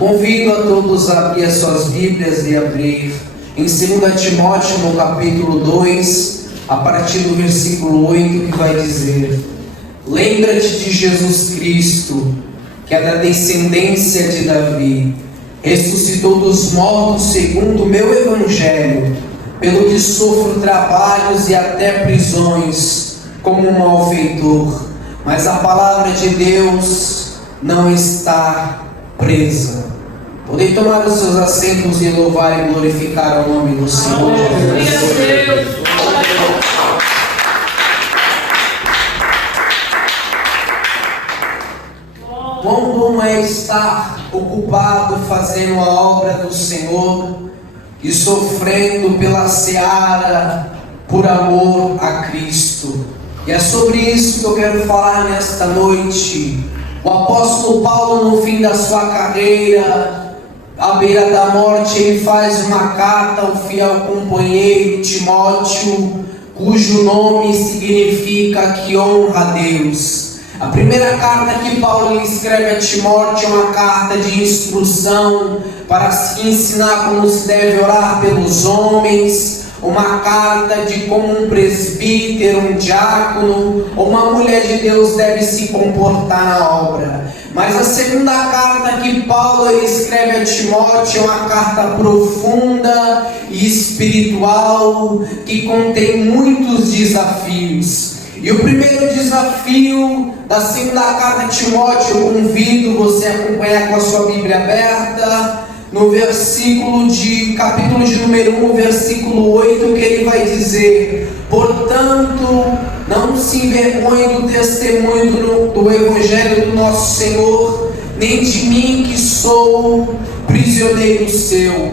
Convido a todos a abrir as suas Bíblias e abrir em 2 Timóteo, no capítulo 2, a partir do versículo 8, que vai dizer: lembra-te de Jesus Cristo, que é da descendência de Davi, ressuscitou dos mortos segundo o meu evangelho, pelo que sofro trabalhos e até prisões, como um malfeitor, mas a palavra de Deus não está presa. Podem tomar os seus assentos e louvar e glorificar o nome do Senhor Jesus. Quão bom é estar ocupado fazendo a obra do Senhor e sofrendo pela seara por amor a Cristo. E é sobre isso que eu quero falar nesta noite. O apóstolo Paulo, no fim da sua carreira, à beira da morte, ele faz uma carta ao fiel companheiro Timóteo, cujo nome significa que honra a Deus. A primeira carta que Paulo escreve a Timóteo é uma carta de instrução para se ensinar como se deve orar pelos homens, uma carta de como um presbítero, um diácono ou uma mulher de Deus deve se comportar na obra. Mas a segunda carta que Paulo escreve a Timóteo é uma carta profunda e espiritual que contém muitos desafios. E o primeiro desafio da segunda carta de Timóteo, eu convido você a acompanhar com a sua Bíblia aberta, no capítulo de número 1, versículo 8, que ele vai dizer: portanto, não se envergonhe do testemunho do Evangelho do nosso Senhor, nem de mim que sou prisioneiro seu.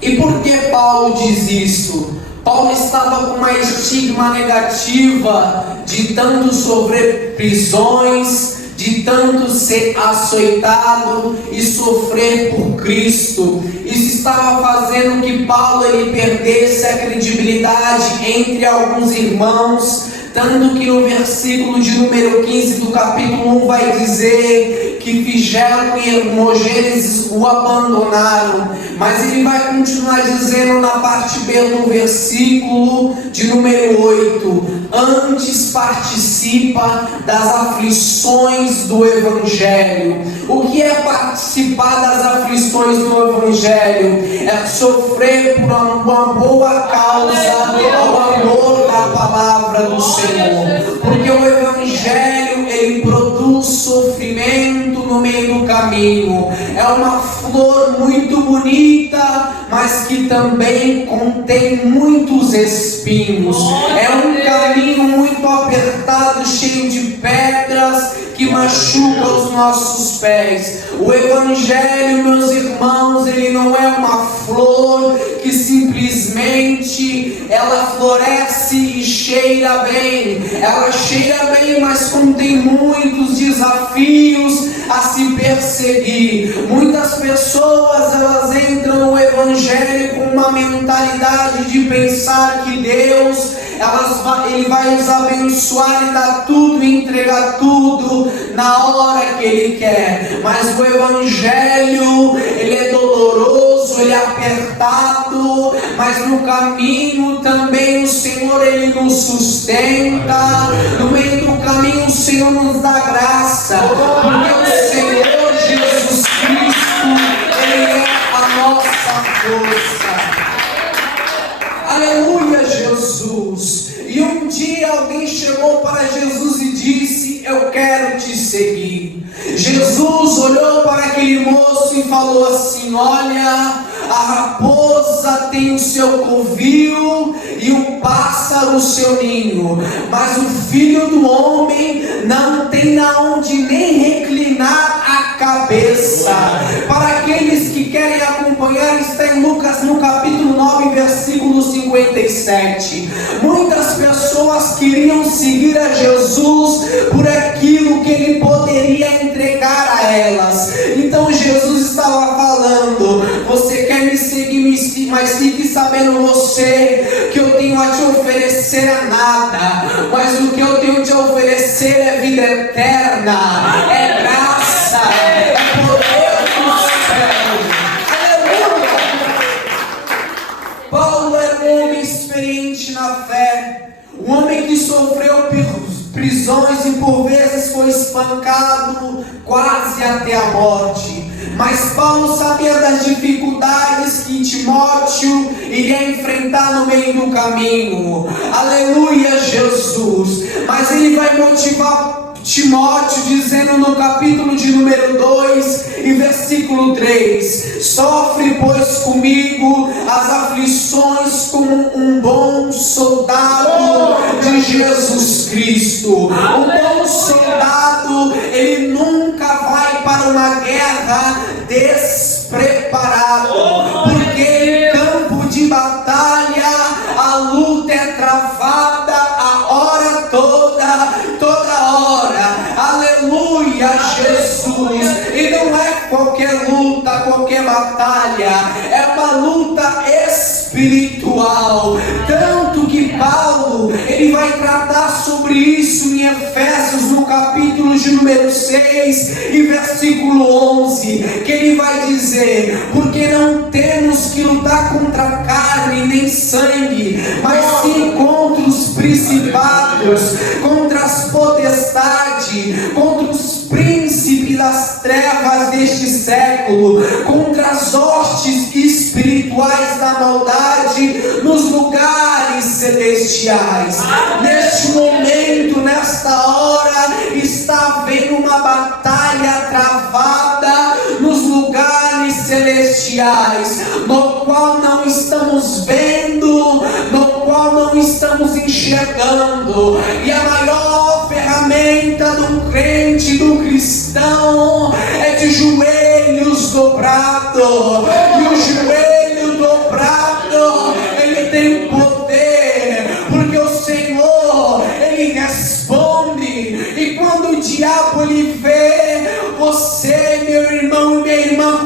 E por que Paulo diz isso? Paulo estava com uma estigma negativa de tanto sofrer prisões, de tanto ser açoitado e sofrer por Cristo. Isso estava fazendo que Paulo perdesse a credibilidade entre alguns irmãos, tanto que no versículo de número 15 do capítulo 1 vai dizer que Figelo e Hermógenes o abandonaram, mas ele vai continuar dizendo na parte B do versículo de número 8: antes participa das aflições do Evangelho. O que é participar das aflições do Evangelho? É sofrer por uma boa causa, ao amor da palavra do Senhor, porque o Evangelho ele produz sofrimento no meio do caminho. É uma flor muito bonita, mas que também contém muitos espinhos. É um caminho muito apertado, cheio de pedras que machuca os nossos pés. O Evangelho, meus irmãos, ele não é uma flor que simplesmente ela floresce e cheira bem. Ela cheira bem, mas contém muitos desafios a se perseguir. Muitas pessoas elas entram no Evangelho com uma mentalidade de pensar que Deus ele vai nos abençoar e dar tudo, e entregar tudo na hora que Ele quer. Mas o Evangelho, ele é doloroso, ele é apertado, mas no caminho também o Senhor, ele nos sustenta. No meio do caminho o Senhor nos dá graça, porque o Senhor Jesus Cristo, ele é a nossa força. Aleluia, Jesus. E um dia alguém chegou para Jesus e disse: eu quero te seguir. Jesus olhou para aquele moço e falou assim: olha, a raposa tem o seu covil e o pássaro o seu ninho, mas o Filho do Homem não tem aonde nem reclinar a cabeça. Para aqueles que querem acompanhar, está em Lucas no capítulo 9, versículo 57. Muitas pessoas queriam seguir a Jesus por aquilo que ele poderia entregar a elas. Então Jesus estava falando: você quer me seguir, mas fique sabendo você que eu tenho a te oferecer a nada, mas o que eu tenho a te oferecer é vida eterna, é graça, é poder do céu. prisões e por vezes foi espancado quase até a morte. Mas Paulo sabia das dificuldades que Timóteo iria enfrentar no meio do caminho. Aleluia, Jesus. Mas ele vai motivar Timóteo dizendo no capítulo de número 2 e versículo 3: sofre pois comigo as aflições como um bom soldado de Jesus Cristo. Um bom soldado, ele nunca vai para uma guerra despreparado, porque em campo de batalha a luta é travada a hora toda, toda hora. Aleluia, Jesus. E não é qualquer luta, qualquer batalha, é uma luta espiritual. Tanto que Paulo, ele vai tratar sobre isso em Efésios, no capítulo de número 6 e versículo 11, que ele vai dizer: porque não temos que lutar contra carne nem sangue, mas sim contra os principados, contra as potestades, contra os príncipes das trevas deste século, contra as hostes espirituais da maldade nos lugares celestiais. Neste momento, nesta hora, está havendo uma batalha travada nos lugares celestiais, no qual não estamos vendo, no qual não estamos enxergando. E a maior ferramenta do crente, do cristão, é de joelhos dobrados. E o joelho dobrado, ele tem poder, porque o Senhor, ele responde. E quando o diabo ele vê você, meu irmão e minha irmã,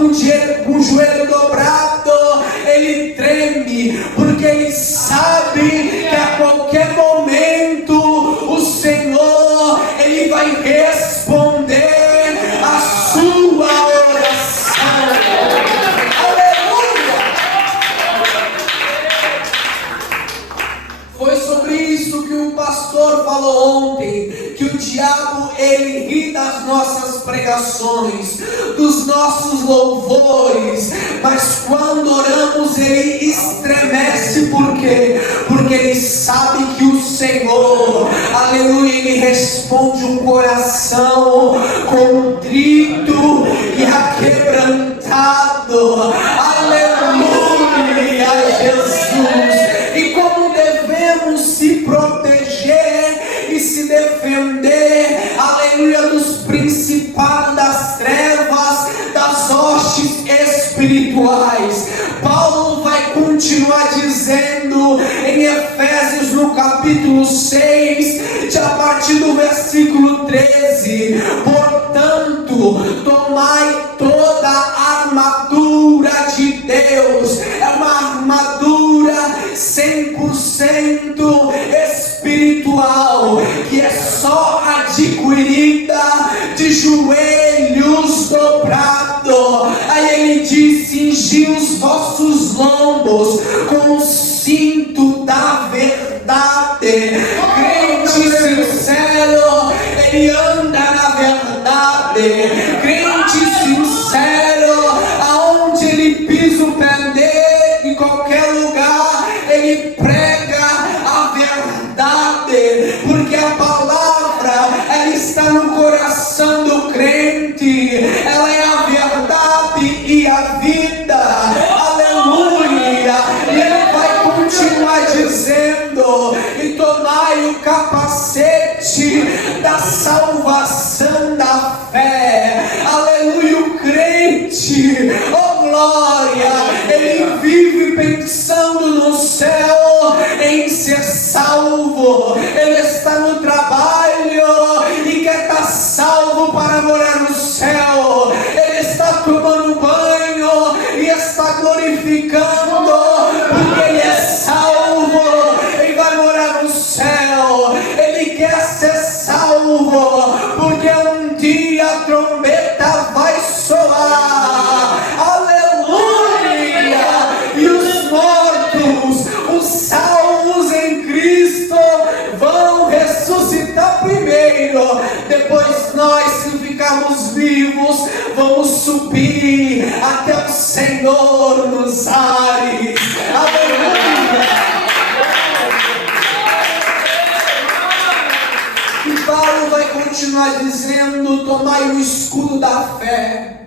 com o joelho dobrado, ele treme, porque ele sabe que a qualquer momento o Senhor, ele vai responder a sua oração. Aleluia! Foi sobre isso que o pastor falou ontem, que o diabo, ele ri das nossas pregações, dos nossos louvores, mas quando oramos ele estremece. Por quê? Porque ele sabe que o Senhor, aleluia, ele responde um coração contrito e aquebrantado. Aleluia, Jesus. E como devemos se proteger e se defender, aleluia, dos principados das trevas, das hostes espirituais. Paulo vai continuar dizendo em Efésios, no capítulo 6, a partir do versículo 13: portanto, tomai toda a armadura de Deus. É uma armadura 100% espiritual, que é só adquirida de joelhos dobrados. Aí ele diz: cingi os vossos lombos com o cinto da verdade. Crente sincero, ele anda na verdade. Crente sincero, aonde ele pisa o pé dele, em qualquer lugar, ele prega a verdade, porque a palavra, ela está no coração do crente. Ela é a verdade e a vida. Aleluia. E ele vai continuar dizendo: e tomai o capacete da salvação da fé. Aleluia. O crente, oh glória, ele vive pensando no céu, em ser salvo. Ele está no trabalho e quer estar salvo para morar no céu. Ele está tomando banho e está glorificando, porque ele é salvo. Ele vai morar no céu. Ele quer ser salvo, porque um dia a trombeta vai soar. Aleluia! E os mortos, os salvos em Cristo, vão ressuscitar primeiro. cativeiro. Depois nós, se ficarmos vivos, vamos subir até o Senhor nos ares. Aleluia! E Paulo vai continuar dizendo: tomai o escudo da fé.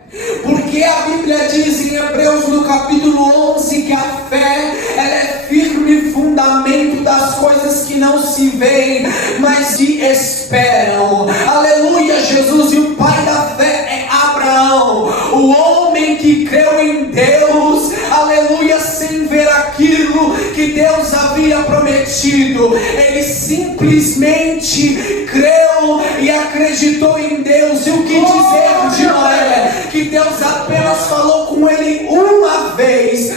Porque a Bíblia diz em Hebreus no capítulo 11 que a fé, ela é firme fundamento das coisas que não se veem, mas se esperam. Aleluia, Jesus. E o pai da fé é Abraão, o homem que creu em Deus, aleluia, sem ver aquilo que Deus havia prometido. Ele simplesmente creu e acreditou em Deus. E o que dizer de Noé? Que Deus apenas falou com ele uma vez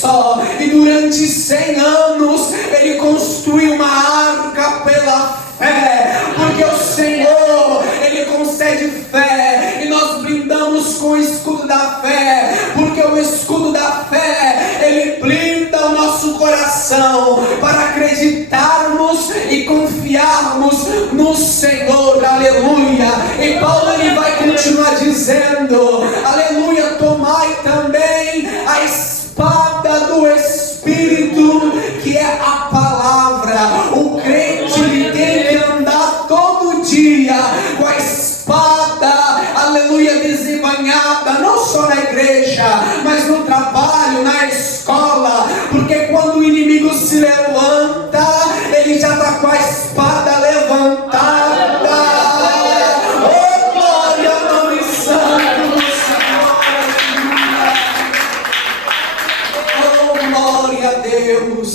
só, e durante 100 anos ele construiu uma arca pela fé, porque o Senhor, ele concede fé, e nós brindamos com o escudo da fé, porque o escudo da fé, ele blinda o nosso coração para acreditarmos e confiarmos no Senhor. Aleluia. E Paulo, ele vai continuar dizendo, aleluia, tomai também a espada do Espírito, que é a palavra. O crente, ele tem que andar todo dia com a espada, aleluia, desembainhada, não só na igreja, mas no trabalho, na escola, porque quando o inimigo se levanta, ele já está com a espada levantada. Oh, glória ao nome santo do Senhor. Oh, glória a Deus.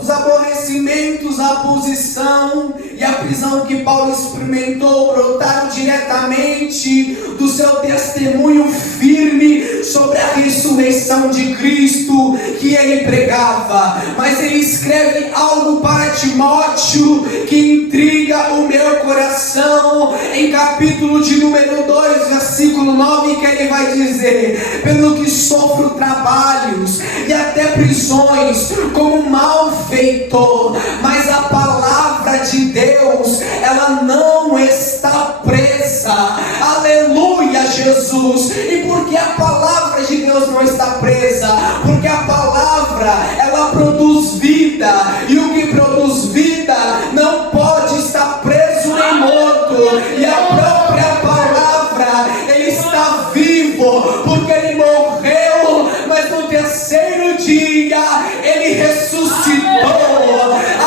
Os aborrecimentos, a posição e a prisão que Paulo experimentou brotaram diretamente do seu testemunho firme sobre a ressurreição de Cristo que ele pregava. Mas ele escreve algo para Timóteo que intriga o meu coração, em capítulo de número 2, versículo 9, que ele vai dizer: pelo que sofro trabalhos e até prisões como malfeitor, mas a palavra de Deus, ela não está presa. Aleluia, Jesus. E por que a palavra de Deus não está presa? Porque a palavra, ela produz vida, e o que produz vida não pode estar preso nem morto. E a própria palavra, ele está vivo, porque ele morreu, mas no terceiro dia ele ressuscitou.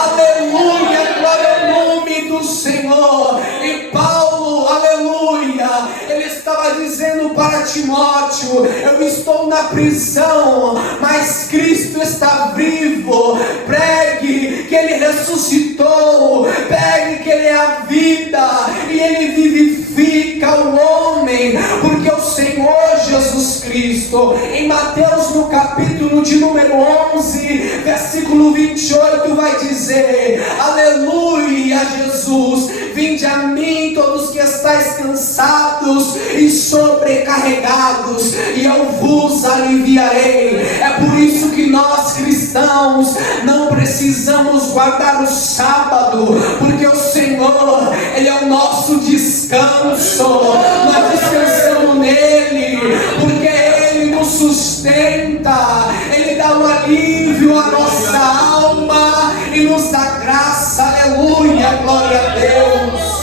Aleluia, glória ao nome do Senhor. E Paulo, aleluia, ele estava dizendo para Timóteo: eu estou na prisão, mas Cristo está vivo. Pregue que ele ressuscitou, pregue que ele é a vida, e ele vivifica o homem, porque o Senhor Jesus Cristo, em Mateus no capítulo de número 11, versículo 28, vai dizer: aleluia, Jesus, vinde a mim todos que estáis cansados e sobrecarregados, e eu vos aliviarei. É por isso que nós cristãos não precisamos guardar o sábado, porque o Senhor, ele é o nosso descanso. Nós descansamos nele, porque ele nos sustenta, ele dá um alívio à nossa alma e nos dá graça. Aleluia, glória a Deus.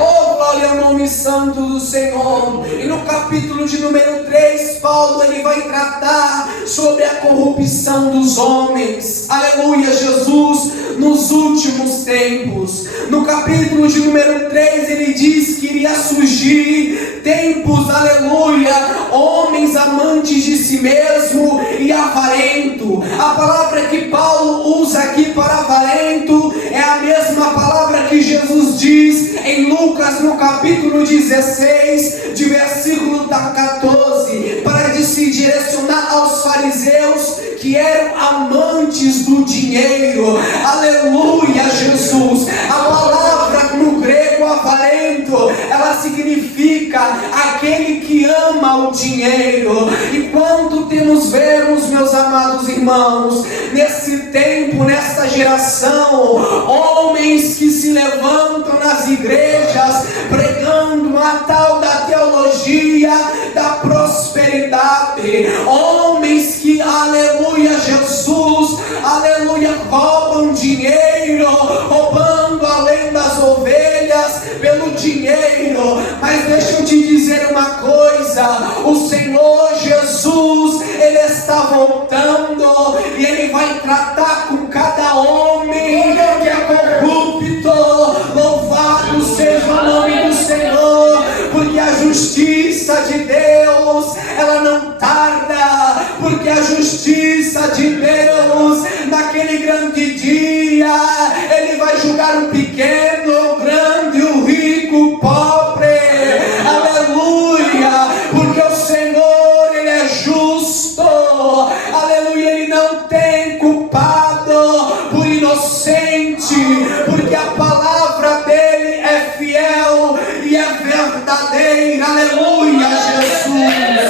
Oh, glória ao nome santo do Senhor. E no capítulo de número 3, Paulo, ele vai tratar sobre a corrupção dos homens. Aleluia, Jesus, nos últimos tempos. No capítulo de número 3, ele diz que iria surgir tempos, aleluia, homens amantes de si mesmo e avarento. A palavra que Paulo usa aqui para avarento é a mesma palavra que Jesus diz em Lucas no capítulo 16, de versículo 14, para se direcionar aos fariseus que eram amantes do dinheiro. Aleluia, Jesus. A palavra no grego avarento, ela significa aquele que ama o dinheiro. E quando vemos, meus amados irmãos, nesse tempo, nessa geração, homens que se levantam nas igrejas pregando a tal da teologia da prosperidade, homens que, aleluia, Jesus, aleluia, roubam dinheiro, roubando além das ovelhas pelo dinheiro. Mas deixa eu te dizer uma coisa: o Senhor Jesus, Ele está voltando e Ele vai tratar com cada homem que é corrupto. Louvado seja o nome do Senhor, porque a justiça de Deus, ela não tarda, porque a justiça de Deus, naquele grande dia, Ele vai julgar o pequeno, o grande, o rico, o pobre. Aleluia, porque o Senhor, Ele é justo. Aleluia, Ele não tem culpado por inocente, porque a palavra dEle é fiel e é verdadeira. Aleluia, Jesus.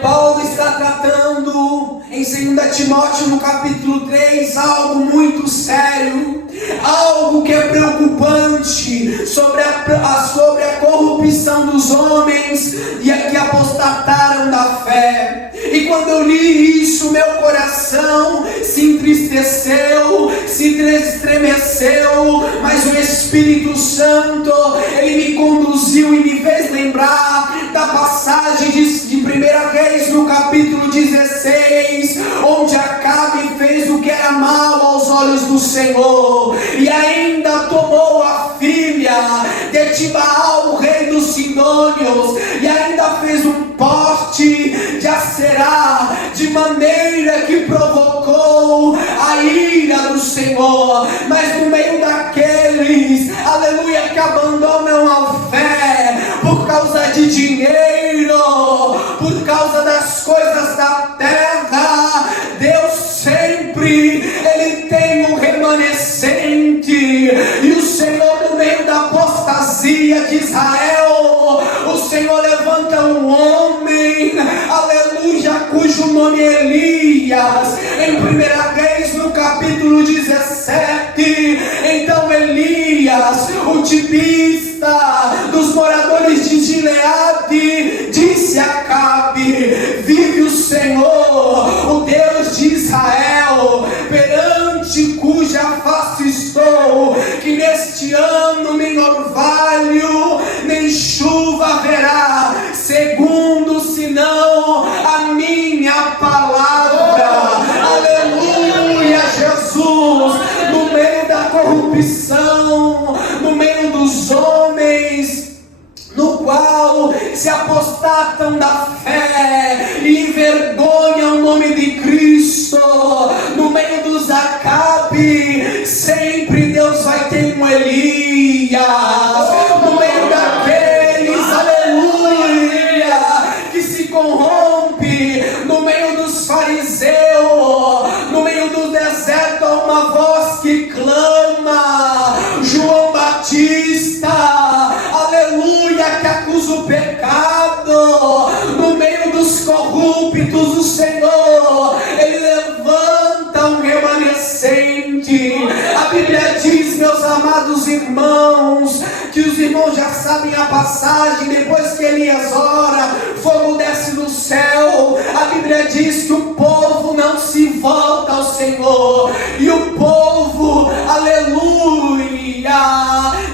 Paulo está tratando em 2 Timóteo no capítulo 3 algo muito sério, algo que é preocupante sobre a corrupção dos homens e a que apostataram da fé. E quando eu li isso, meu coração se entristeceu, se estremeceu, mas o Espírito Santo, Ele me conduziu e me fez lembrar da passagem de 1 Reis no capítulo 16, onde Acabe fez o que era mal aos olhos do Senhor, e ainda tomou a filha de Tibaal, o rei dos Sidônios, e ainda fez um poste de Aserá, de maneira que provocou a ira do Senhor. Mas no meio daqueles, aleluia, que abandonam a fé por causa de dinheiro, por causa das coisas da terra, Deus sempre, Ele tem um remanescente. E o Senhor, no meio da apostasia de Israel, o Senhor levanta um homem, aleluia, cujo nome é Elias. Em 1 Reis no capítulo 17, então Elias, o tibista dos moradores de Gileade, disse a Acabe: vive o Senhor, o Deus de Israel, perante cuja face estou, que neste ano nem orvalho nem chuva haverá, segundo senão a minha palavra. Aleluia, Jesus. No meio da corrupção, no meio dos homens no qual se apostatam da fé e envergonham o nome de Cristo, no meio dos Acabe, sempre Deus vai ter um Elias. No meio daqueles, aleluia, que se corrompe, no meio dos fariseus, no meio do deserto há uma voz que clama, João Batista, aleluia, que acusa o pecado. No meio dos corruptos, o Senhor, Ele levanta um remanescente. A Bíblia diz, meus amados irmãos, que os irmãos já sabem a passagem. Depois que Elias ora, fogo desce do céu. A Bíblia diz que o povo não se volta ao Senhor, e o povo, aleluia,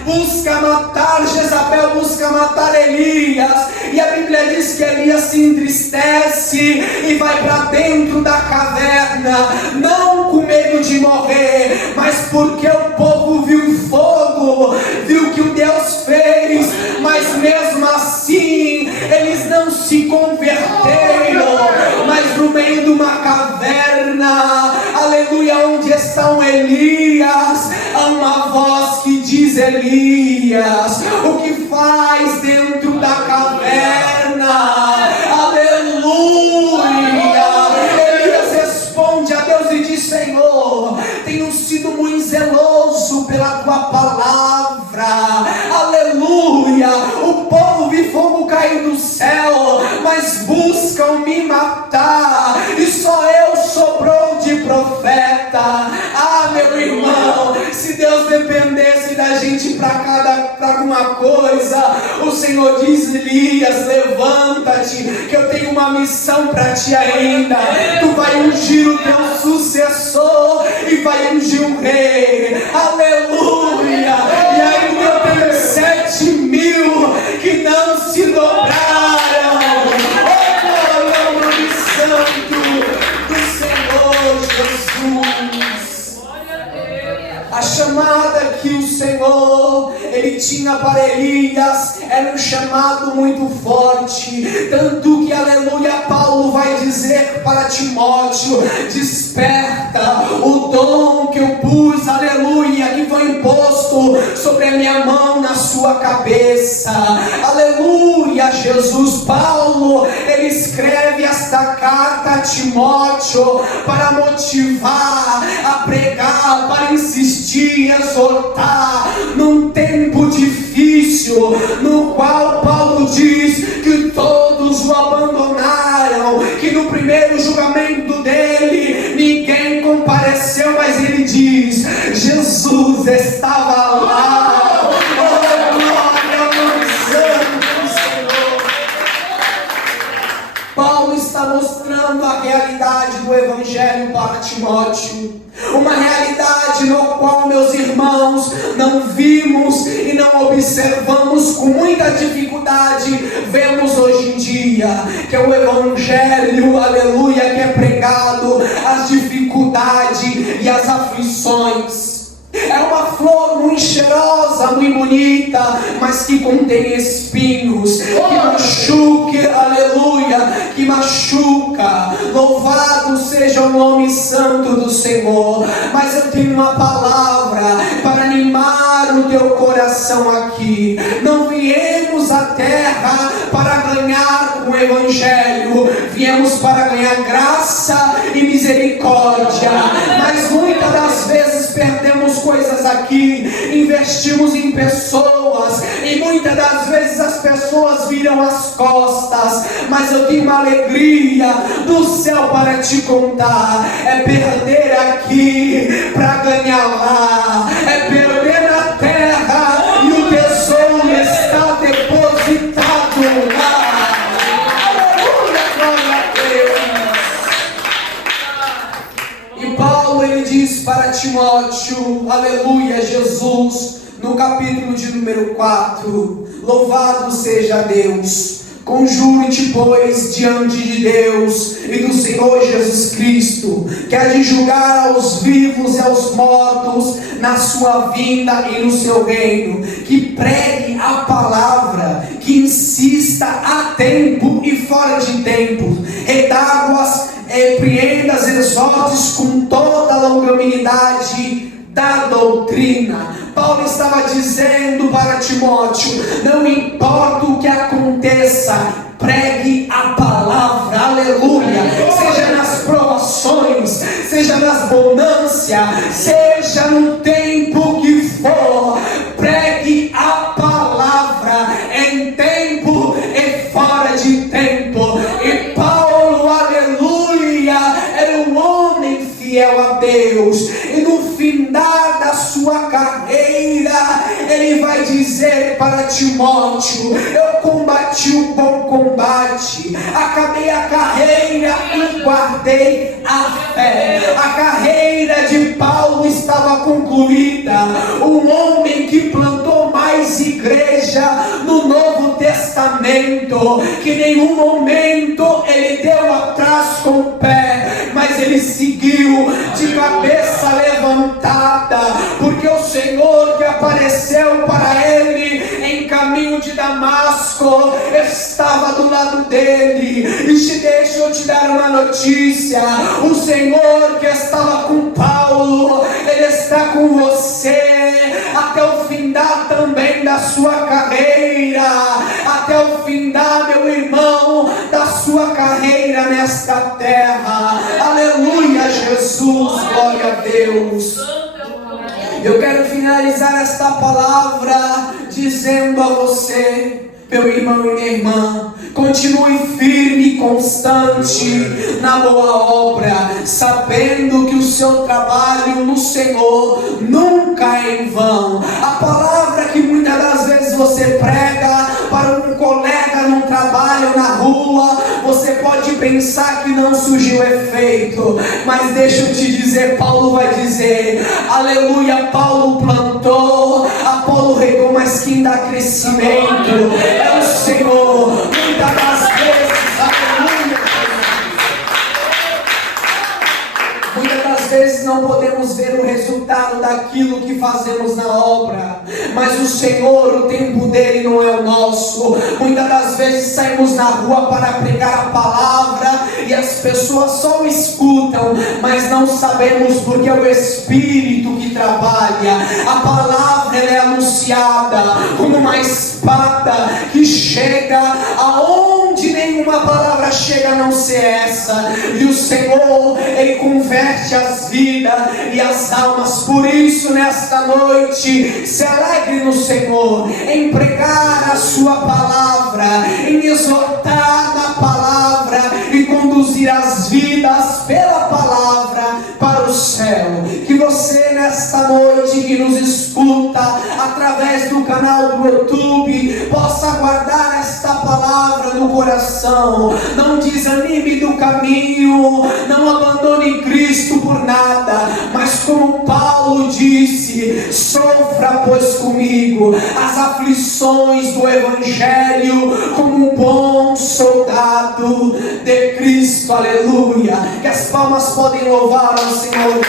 busca matar Jezabel, busca matar Elias. E a Bíblia diz que Elias se entristece e vai para dentro da caverna, não com medo de morrer, mas porque o povo viu fogo, viu que o Deus fez. Mas mesmo assim eles não se converteram. Mas no meio de uma caverna, aleluia, onde está um Elias, há uma voz que diz: Elias, o que faz dentro da caverna? Aleluia. Elias responde a Deus e diz: Senhor, tenho sido muito zeloso céu, mas buscam me matar, e só eu sobrou de profeta. Ah, meu irmão, se Deus dependesse da gente para alguma coisa, o Senhor diz: Elias, levanta-te, que eu tenho uma missão para ti ainda. Tu vai ungir o teu sucessor e vai ungir o rei. Aleluia! E ainda eu tenho 7.000 que não se dobraram. Oh, nome santo do Senhor Jesus. A chamada que o Senhor Ele tinha para Elias era um chamado muito forte, tanto que, aleluia, Paulo vai dizer para Timóteo: desperta o dom que eu pus, aleluia, que foi imposto sobre a minha mão na sua cabeça. Aleluia, Jesus. Paulo, ele escreve esta carta a Timóteo para motivar a pregar, para insistir, exortar num tempo difícil, no qual Paulo diz que todos o abandonaram, que no primeiro julgamento dele ninguém compareceu, mas ele diz: Jesus estava lá. Oh, glória ao nome santo do Senhor. Paulo está mostrando a realidade do Evangelho para Timóteo, uma realidade no qual, meus irmãos, não vimos e não observamos, com muita dificuldade vemos hoje em dia, que é o Evangelho, aleluia, que é pregado, as dificuldades e as aflições. É uma flor muito cheirosa, muito bonita, mas que contém espinhos, que machuca, aleluia, que machuca. Louvado seja o nome santo do Senhor. Mas eu tenho uma palavra para animar o teu coração aqui. Não viemos à terra para ganhar o Evangelho, viemos para ganhar graça e misericórdia. Mas muitas das vezes perdemos coisas aqui, investimos em pessoas, e muitas das vezes as pessoas viram as costas. Mas eu tenho uma alegria do céu para te contar: é perder aqui para ganhar lá, é perder na terra e o tesouro está depositado lá. Aleluia, glória a Deus. E Paulo, ele diz para Timóteo, aleluia, Jesus, no capítulo de número 4: louvado seja Deus. Conjure-te, pois, diante de Deus e do Senhor Jesus Cristo, que há de julgar aos vivos e aos mortos na sua vinda e no seu reino. Que pregue a palavra, que insista a tempo e fora de tempo, redargue-as, repreenda-as, exorte com toda a longanimidade da doutrina. Paulo estava dizendo para Timóteo: não importa o que aconteça, pregue a palavra, aleluia, seja nas provações, seja nas bonâncias, seja no tempo que for, pregue a palavra em tempo e fora de tempo. E Paulo, aleluia, era um homem fiel a Deus, e no findar da sua carreira, ele vai dizer para Timóteo: eu combati o bom combate, acabei a carreira e guardei a fé. A carreira de Paulo estava concluída. Um homem que plantou mais igreja no Novo Testamento, que em nenhum momento ele deu atrás com o pé, mas ele seguiu de cabeça levantada, porque o Senhor que apareceu para ele em caminho de Damasco estava do lado dele. E deixa eu te dar uma notícia: o Senhor que estava com Paulo, ele está com você até o findar também da sua carreira, até o findar, meu irmão, da sua carreira nesta terra. Aleluia, Jesus, glória a Deus. Eu quero finalizar esta palavra dizendo a você Meu irmão e minha irmã, continue firme e constante na boa obra, sabendo que o seu trabalho no Senhor nunca é em vão. A palavra que muitas das vezes você prega para um colega num trabalho na rua, você pode pensar que não surgiu efeito, mas deixa eu te dizer, Paulo vai dizer, aleluia, Paulo plantou, Apolo regou, mas quem dá crescimento é o Senhor. Muitas das vezes, aleluia, muitas das vezes não podemos ver o resultado daquilo que fazemos na obra, mas o Senhor, o tempo dele não é o nosso. Muitas das vezes saímos na rua para pregar a palavra e as pessoas só escutam, mas não sabemos porque é o Espírito que trabalha. A palavra ela é anunciada como uma espada que chega aonde nenhuma palavra chega a não ser essa, e o Senhor, Ele converte as vidas e as almas. Por isso nesta noite se alegre no Senhor, em pregar a sua palavra, em exortar na palavra e conduzir as vidas pela palavra para o céu. Que você nesta noite que nos escuta através do canal do YouTube possa guardar esta palavra no coração. Não desanime do caminho, não abandone Cristo por nada, mas como Paulo disse, sofra pois comigo as aflições do Evangelho como um bom soldado de Cristo. Aleluia. Que as palmas podem louvar ao Senhor.